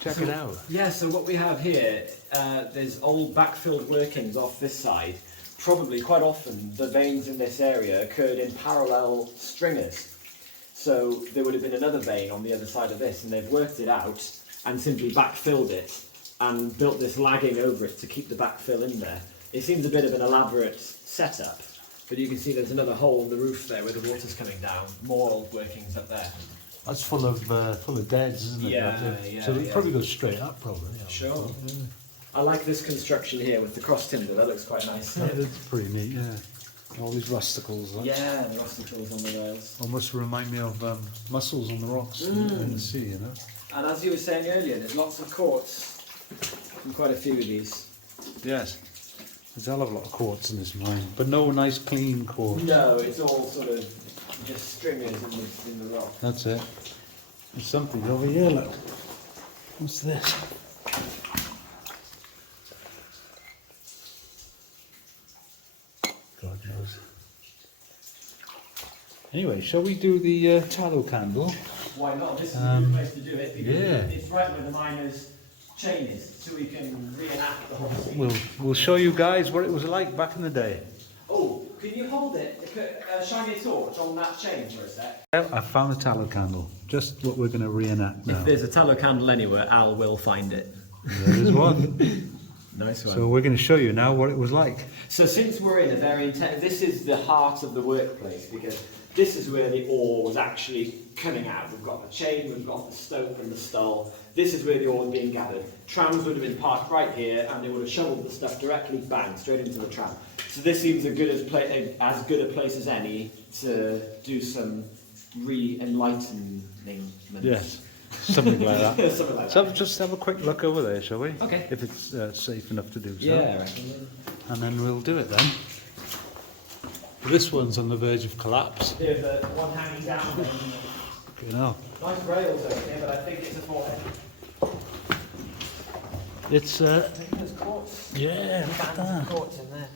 Check it out. Yeah, so what we have here, there's old backfilled workings off this side. Probably quite often the veins in this area occurred in parallel stringers. So there would have been another vein on the other side of this, and they've worked it out and simply backfilled it and built this lagging over it to keep the backfill in there. It seems a bit of an elaborate setup, but you can see there's another hole in the roof there where the water's coming down. More old workings up there. That's full of deads, isn't it? Yeah, so it probably goes straight up, probably. Sure. Yeah. I like this construction here with the cross timber. That looks quite nice. Yeah, that's pretty neat. Yeah, all these rusticles. Like. Yeah, the rusticles on the rails. Almost remind me of mussels on the rocks in the sea, you know. And as you were saying earlier, there's lots of quartz in quite a few of these. Yes, there's a hell of a lot of quartz in this mine, but no nice clean quartz. No, it's all sort of just stringers in the rock. That's it. There's something over here, look. What's this? God knows. Anyway, shall we do the tallow candle? Why not? This is a good place to do it because Yeah. it's right where the miner's chain is, so we can reenact the whole scene. We'll show you guys what it was like back in the day. Oh, can you hold it? Shine your torch on that chain for a sec. I found a tallow candle, just what we're going to reenact now. If there's a tallow candle anywhere, Al will find it. There is one. Nice one. So we're going to show you now what it was like. So since we're in a very intense, this is the heart of the workplace because this is where the ore was actually coming out. We've got the chain, we've got the stope and the stull. This is where the ore is being gathered. Trams would have been parked right here and they would have shoveled the stuff directly bang straight into the tram. So this seems as good a place as any to do some re-enlightening. Yes, something like that. Something like So that. just have a quick look over there, shall we? Okay. If it's safe enough to do so. Yeah, I reckon. And then we'll do it then. This one's on the verge of collapse. There's one hanging down there. You know, Nice rails over here, but I think it's a forehead. it's I think there's quartz. yeah, look at Bands of that. quartz in there.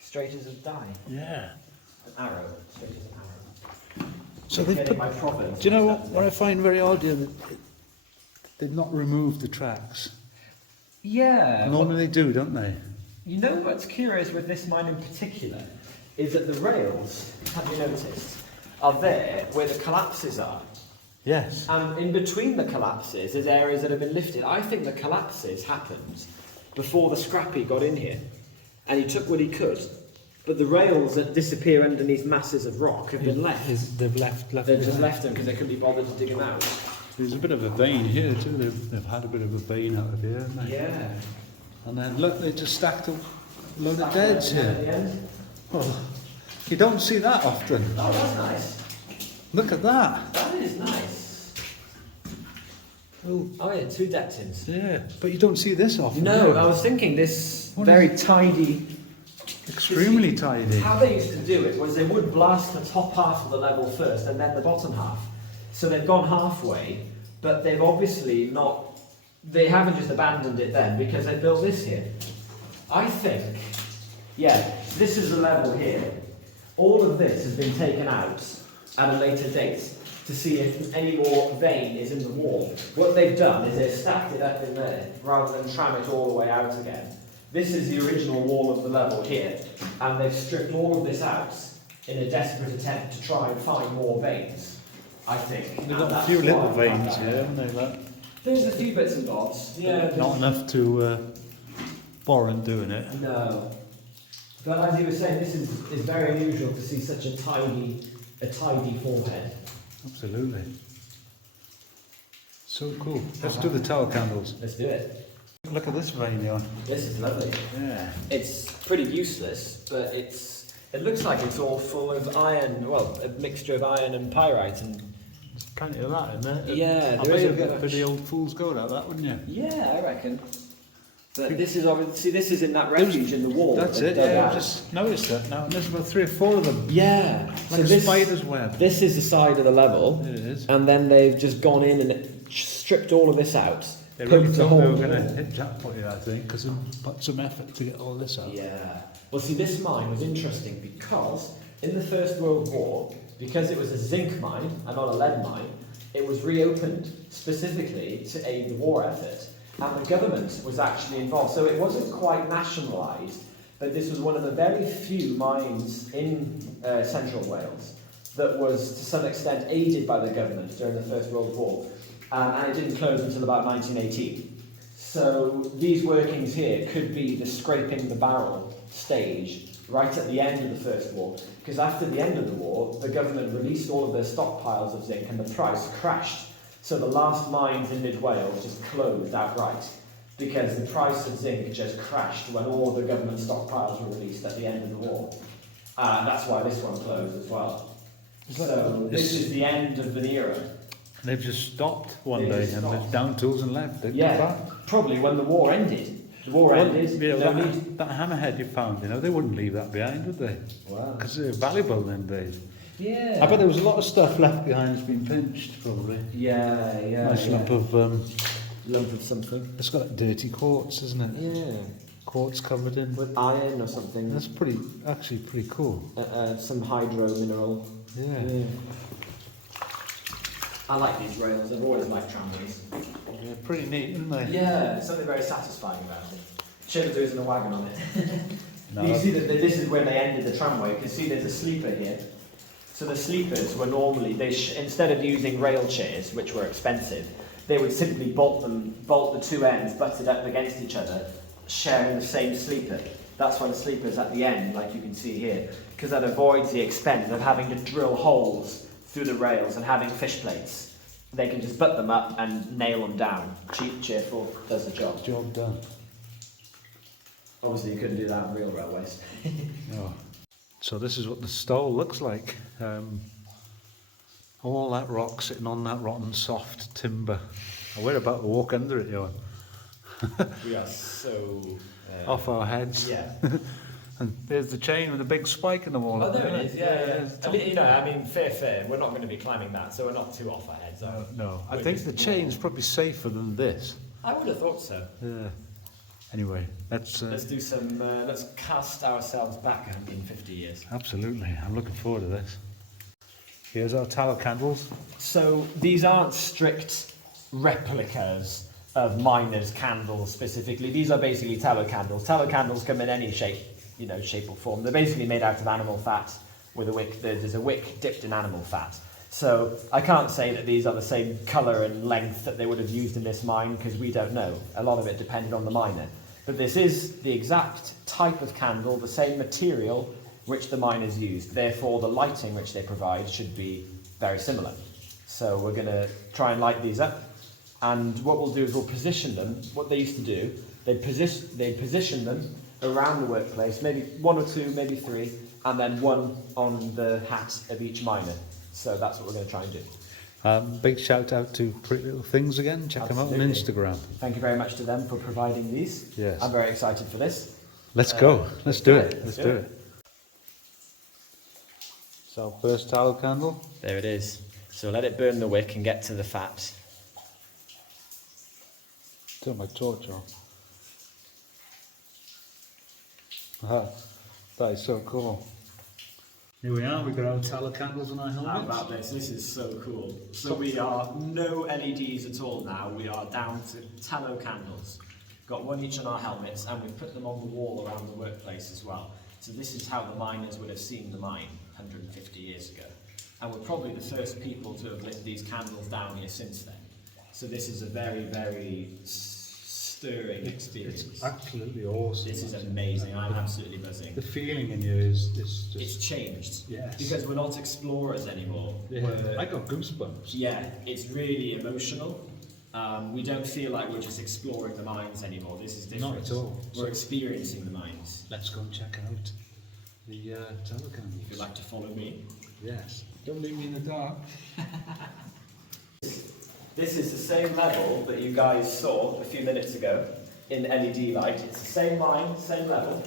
Straight as a die. Yeah. An arrow. Straight as an arrow. So they've Getting put. my province. Do you know what I find very odd here? That they've not removed the tracks. Yeah. Normally they do, don't they? You know what's curious with this mine in particular is that the rails, have you noticed, are there where the collapses are. Yes. And in between the collapses there's areas that have been lifted. I think the collapses happened before the scrappy got in here. And he took what he could. But the rails that disappear underneath masses of rock have been left. They've left. They've just left them because they couldn't be bothered to dig them out. There's a bit of a vein here too. They've had a bit of a vein out of here, haven't they? Yeah. And then look, they just stacked a load of At deads the here. end. Oh, you don't see that often. Oh, that's nice. Look at that. That is nice. Oh yeah, 2 deptins. Yeah, but you don't see this often. No, do you? I was thinking this What very tidy. Extremely tidy. How they used to do it was they would blast the top half of the level first and then the bottom half. So they've gone halfway, but they've obviously not. They haven't just abandoned it then because they built this here. I think, yeah, this is the level here. All of this has been taken out at a later date to see if any more vein is in the wall. What they've done is they've stacked it up in there rather than tram it all the way out again. This is the original wall of the level here, and they've stripped all of this out in a desperate attempt to try and find more veins, I think. They've And got a that's few why little I've veins got that. here, haven't they? Like, There's a few bits and bobs. Yeah. not enough to warrant doing it. No. But as you were saying, this is very unusual to see such a tidy forehead. Absolutely. So cool. Let's do the tower candles. Let's do it. Look at this vein, Leon. This is lovely. Yeah. It's pretty useless, but it looks like it's all full of iron, well, a mixture of iron and pyrite and... There's plenty of that in there. Yeah, I there bet is a you'd bit get of- pretty old fool's gold out of that, wouldn't you? Yeah, I reckon. But this is obviously, this is in that refuge in the wall. That's that it, they dug yeah, out. I've just noticed that now. And there's about 3 or 4 of them. Yeah. Like a spider's web. This is the side of the level. It is. And then they've just gone in and stripped all of this out. They really poked a thought hole they were in going to it. hit jackpot here, I think, because they put some effort to get all this out. Yeah. Well, see, this mine was interesting because in the First World War, because it was a zinc mine and not a lead mine, it was reopened specifically to aid the war effort, and the government was actually involved. So it wasn't quite nationalised, but this was one of the very few mines in central Wales that was to some extent aided by the government during the First World War, and it didn't close until about 1918. So these workings here could be the scraping the barrel stage right at the end of the First War, because after the end of the war, the government released all of their stockpiles of zinc and the price crashed. So the last mines in mid-Wales just closed outright, because the price of zinc just crashed when all the government stockpiles were released at the end of the war. That's why this one closed as well. So this is the end of an era. They've just stopped one day and they've down tools and left. They've come back. Probably when the war ended. The war ended. You know, that hammerhead you found, you know, they wouldn't leave that behind, would they? Wow. Because they're valuable then days. Yeah. I bet there was a lot of stuff left behind that's been pinched, probably. Yeah. Nice lump of something. It's got like dirty quartz, isn't it? Yeah. Quartz covered in. With iron or something. That's actually pretty cool. Some hydro mineral. Yeah. I like these rails. I've always liked tramways. Yeah, pretty neat, aren't they? Yeah, something very satisfying about it. Should have used a wagon on it. No, you see that this is where they ended the tramway. You can see there's a sleeper here. So the sleepers were normally, instead of using rail chairs, which were expensive, they would simply bolt the two ends, butted up against each other, sharing the same sleeper. That's why the sleeper's at the end, like you can see here, because that avoids the expense of having to drill holes through the rails and having fish plates. They can just butt them up and nail them down. Cheap, cheerful, does the job. Job done. Obviously you couldn't do that on real railways. No. So this is what the stole looks like. All that rock sitting on that rotten soft timber. We're about to walk under it, Johan. We are so... Off our heads. Yeah. And there's the chain with a big spike in the wall. Oh, there it is, yeah. Yeah. I mean, fair. We're not going to be climbing that, so we're not too off our heads. No. I think the chain's probably safer than this. I would have thought so. Yeah. Anyway, let's do some. Let's cast ourselves back 150 years. Absolutely. I'm looking forward to this. Here's our tallow candles. So these aren't strict replicas of miners' candles specifically. These are basically tallow candles. Tallow candles come in any shape or form. They're basically made out of animal fat with a wick. There's a wick dipped in animal fat. So I can't say that these are the same colour and length that they would have used in this mine, because we don't know. A lot of it depended on the miner. But this is the exact type of candle, the same material which the miners used. Therefore, the lighting which they provide should be very similar. So we're going to try and light these up. And what we'll do is we'll position them. What they used to do, they'd position them around the workplace, maybe one or two, maybe three, and then one on the hat of each miner. So that's what we're going to try and do. Big shout out to Pretty Little Things again. Check them out on Instagram. Thank you very much to them for providing these. Yes. I'm very excited for this. Let's go. Let's do it. Let's do it. So first tallow candle. There it is. So let it burn the wick and get to the fat. Turn my torch on. Aha, that is so cool. Here we are, we've got our tallow candles on our helmets. How about this? This is so cool. So we are no LEDs at all now. We are down to tallow candles. Got one each on our helmets, and we've put them on the wall around the workplace as well. So this is how the miners would have seen the mine 150 years ago. And we're probably the first people to have lit these candles down here since then. So this is a very, very stirring experience. It's absolutely awesome. This is amazing. I'm absolutely buzzing. The feeling in you is just... It's changed. Yes. Because we're not explorers anymore. Yeah. I got goosebumps. Yeah, it's really emotional. We don't feel like we're just exploring the mines anymore. This is different. Not at all. We're experiencing the mines. Let's go and check out the tallow candles. If you'd like to follow me. Yes. Don't leave me in the dark. This is the same level that you guys saw a few minutes ago in LED light. It's the same line, same level,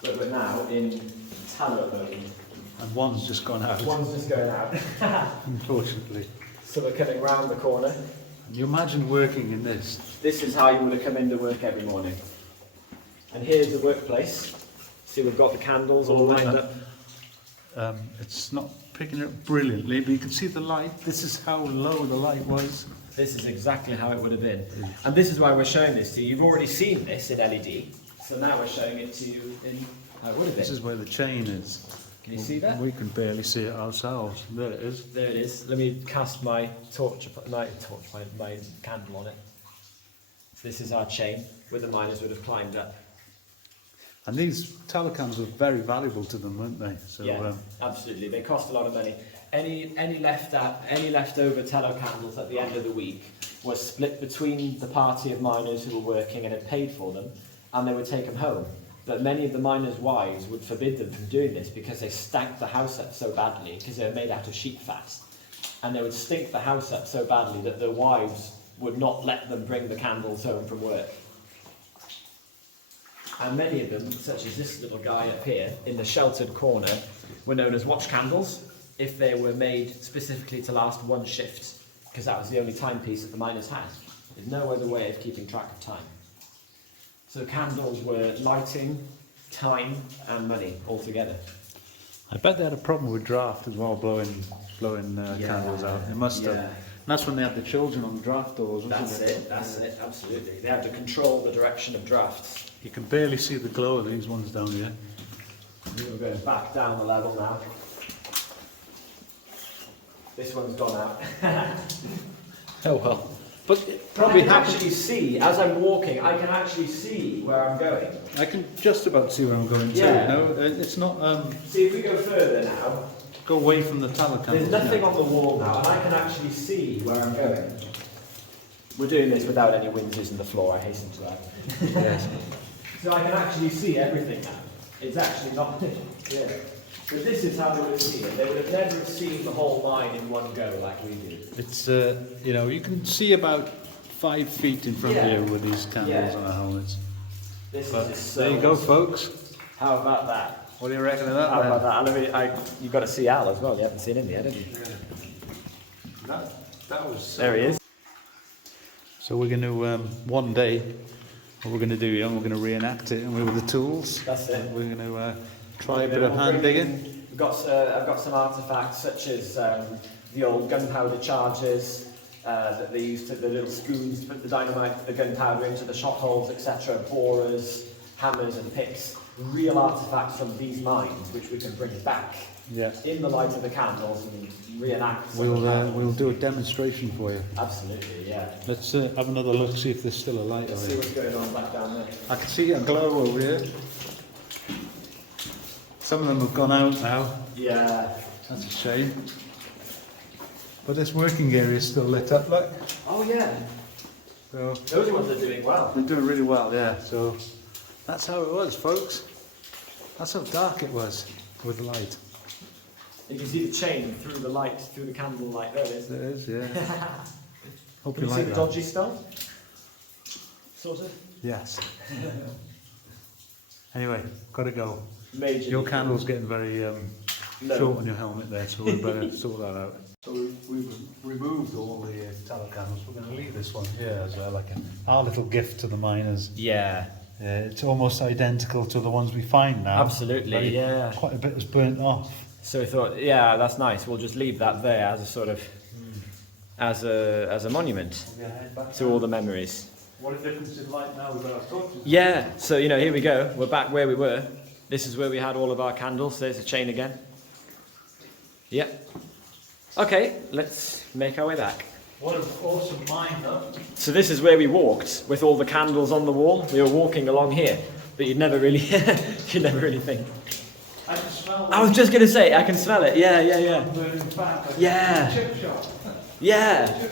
but we're now in tallow mode. And one's just gone out. One's just going out. Unfortunately. So we're coming round the corner. Can you imagine working in this? This is how you would have come into work every morning. And here's the workplace. See, we've got the candles all lined up. It's not picking it up brilliantly, but you can see the light. This is how low the light was. This is exactly how it would have been. And this is why we're showing this to you. You've already seen this in LED, so now we're showing it to you in how it would have been. This is where the chain is. Can you see that? We can barely see it ourselves. There it is. There it is. Let me cast my my candle on it. This is our chain where the miners would have climbed up. And these tallow candles were very valuable to them, weren't they? So, Yeah, absolutely. They cost a lot of money. Any leftover tallow candles at the end of the week was split between the party of miners who were working and had paid for them, and they would take them home. But many of the miners' wives would forbid them from doing this because they stank the house up so badly, because they're made out of sheep fat. And they would stink the house up so badly that their wives would not let them bring the candles home from work. And many of them, such as this little guy up here, in the sheltered corner, were known as watch candles if they were made specifically to last one shift, because that was the only timepiece that the miners had. There's no other way of keeping track of time. So candles were lighting, time, and money all together. I bet they had a problem with draft as well, blowing candles out. They must have. And that's when they had the children on the draft doors, wasn't it? That's it, absolutely. They had to control the direction of drafts. You can barely see the glow of these ones down here. We're going back down the level now. This one's gone out. Oh well. But probably actually see, as I'm walking, I can actually see where I'm going. I can just about see where I'm going too. No, it's not. See, if we go further now, go away from the tallow candles. there's nothing on the wall now, and I can actually see where I'm going. We're doing this without any windows in the floor, I hasten to add. Yes. So I can actually see everything now. It's actually not. Yeah. But this is how they would have seen it. They would have never seen the whole mine in one go like we do. It's you know, you can see about 5 feet in front of you with these candles on our helmets. This But is just so there you go, awesome. folks. How about that? What do you reckon of that? How then? about that? You've got to see Al as well. You haven't seen him yet, have you? Yeah. That was. There he is. So we're going to one day, what we're going to do, we're going to reenact it, and with the tools. That's it. We're going to try a bit of hand digging. I've got some artefacts such as the old gunpowder chargers that they used to, the little spoons to put the dynamite, the gunpowder into the shot holes, etc. Borers, hammers, and picks. Real artefacts from these mines, which we can bring back in the light of the candles and reenact. We'll do a demonstration for you. Absolutely, yeah. Let's have another look, see if there's still a light Let's over see here. what's going on back down there. I can see a glow over here. Some of them have gone out now. Yeah. That's a shame. But this working area is still lit up, look. Oh yeah. So Those ones are doing well. they're doing really well, yeah. So that's how it was, folks. That's how dark it was with the light. You can see the chain through the light, through the candle light. There it is. There it is, yeah. Hope Can you see like the that. dodgy stuff? Sort of. Yes. Anyway, gotta go. Major. Your candle's getting very No. short on your helmet there, so we better sort that out. So we've removed all the tallow candles. We're going to leave this one here as well, like our little gift to the miners. Yeah. It's almost identical to the ones we find now. Absolutely, yeah. Quite a bit is burnt off. So we thought, yeah, that's nice. We'll just leave that there as a sort of, as a monument to all the memories. What a difference in light now we've got our torches. Yeah. So here we go. We're back where we were. This is where we had all of our candles. There's the chain again. Yep. Okay, let's make our way back. What an awesome mine, though. So this is where we walked with all the candles on the wall. We were walking along here, but you'd never really think. I can smell I was just going to say, I can smell it. Yeah. burning fat. Like Yeah. Chip shop. Yeah.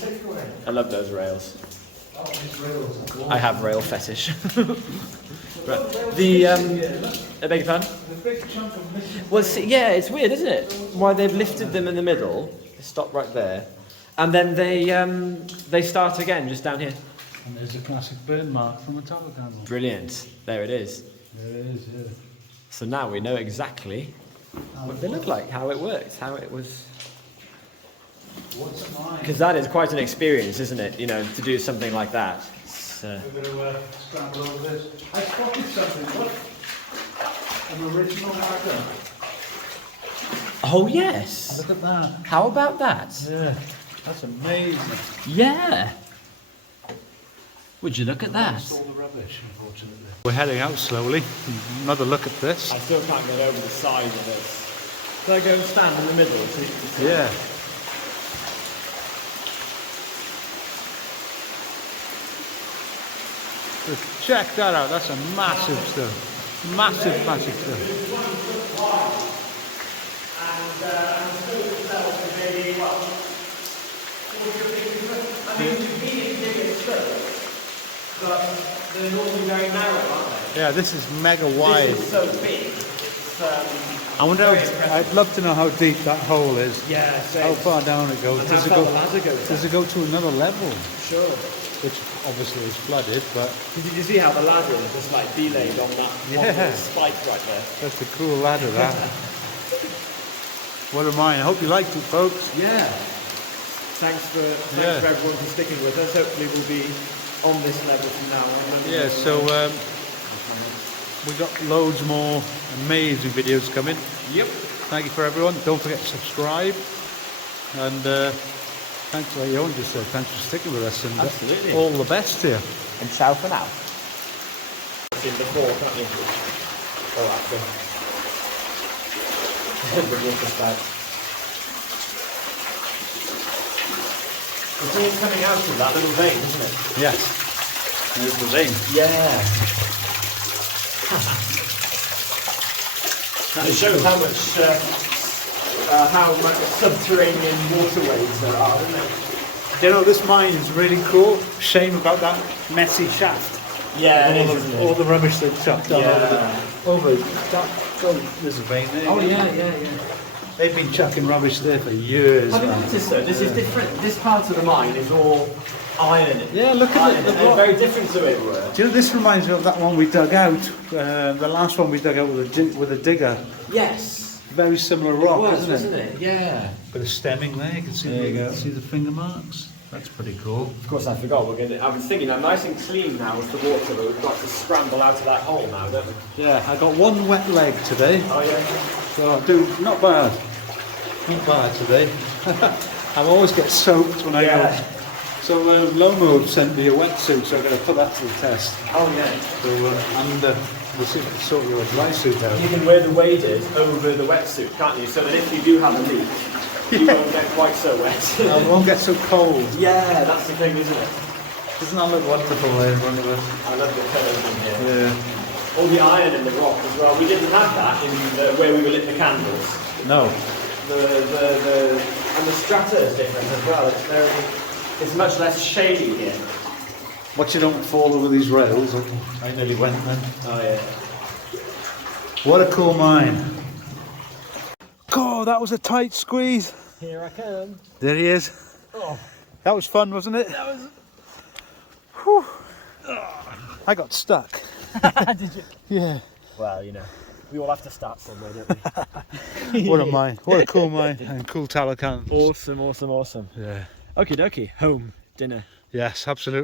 Take away. I love those rails. Oh, these rails are gorgeous. I have rail fetish. Right. The I beg your pardon? The big chunk of missing. Well, see, yeah, it's weird, isn't it? Why they've lifted them in the middle, they stop right there, and then they start again just down here. And there's a classic burn mark from a tallow candle. Brilliant. There it is. There it is, yeah. So now we know exactly what they look like, how it worked, how it was. What's mine? Because that is quite an experience, isn't it? To do something like that. We're going to scramble over this. I spotted something. What? An original marker. Oh yes. Look at that. How about that? Yeah, that's amazing. Yeah. Would you look at that? That's all the rubbish, unfortunately. We're heading out slowly. Another look at this. I still can't get over the size of this. Can I go and stand in the middle so you can see? Yeah. But check that out. That's a massive stuff. Massive stuff. But they're normally very narrow, aren't they? Yeah, this is mega wide. This is so big. I wonder I'd love to know how deep that hole is. Yeah, How far down it goes. And how far the ladder goes Does it go to another level? Sure. Which obviously is flooded, but Did you see how the ladder is just like delayed on that one little spike right there? that's a cool ladder, that. What a mine. I hope you liked it, folks. Yeah. Thanks for everyone for sticking with us. Hopefully we'll be on this level from now on. Yeah, so we got loads more amazing videos coming. Yep. Thank you for everyone. Don't forget to subscribe. And thanks, like Owen just said, thanks for sticking with us. And Absolutely. all the best here. And ciao for now. In before, can't you? Oh, after. The water spout. You see it coming out of that little vein, isn't it? Yes. There's the vein. Yeah. It shows how much subterranean waterways there are, doesn't it? You know, this mine is really cool. Shame about that messy shaft. Yeah, all the rubbish they've chucked on Yeah. over there's a vein there. Oh yeah. They've been chucking rubbish there for years. Have you man. noticed though, this is different, this part of the mine is all iron. Yeah, look at it. It's very different to it. Do you know, this reminds me of that one we dug out, the last one we dug out with a digger. Yes. Very similar rock, Wasn't isn't it? it? Yeah. Bit of stemming there, you can see, There you go. see the finger marks. That's pretty cool. Of course I forgot, I was thinking I'm nice and clean now with the water, but we've got to scramble out of that hole now, don't we? Yeah, I got one wet leg today, Oh yeah. so I do not bad. Not bad today. I always get soaked when I go. So Lomo sent me a wetsuit, so I'm going to put that to the test. Oh yeah. So we'll see if we can sort your dry suit out. You can wear the waders over the wetsuit, can't you? So that if you do have a leak, you won't get quite so wet. I won't get so cold. Yeah, that's the thing, isn't it? Doesn't that look wonderful there in front of us? I love the colours in here. Yeah. All the iron in the rock as well. We didn't have that in where we were lit the candles. No. And the strata is different as well. It's much less shady here. Watch you don't fall over these rails. I nearly went then. Oh yeah. What a cool mine. God, that was a tight squeeze. Here I come. There he is. Oh. That was fun, wasn't it? That was. Whew. I got stuck. Did you? Yeah. Well, you know, we all have to start somewhere, don't we? What a mine. What a cool mine. And cool tallow candles. Awesome. Yeah. Okie dokie. Home. Dinner. Yes, absolutely.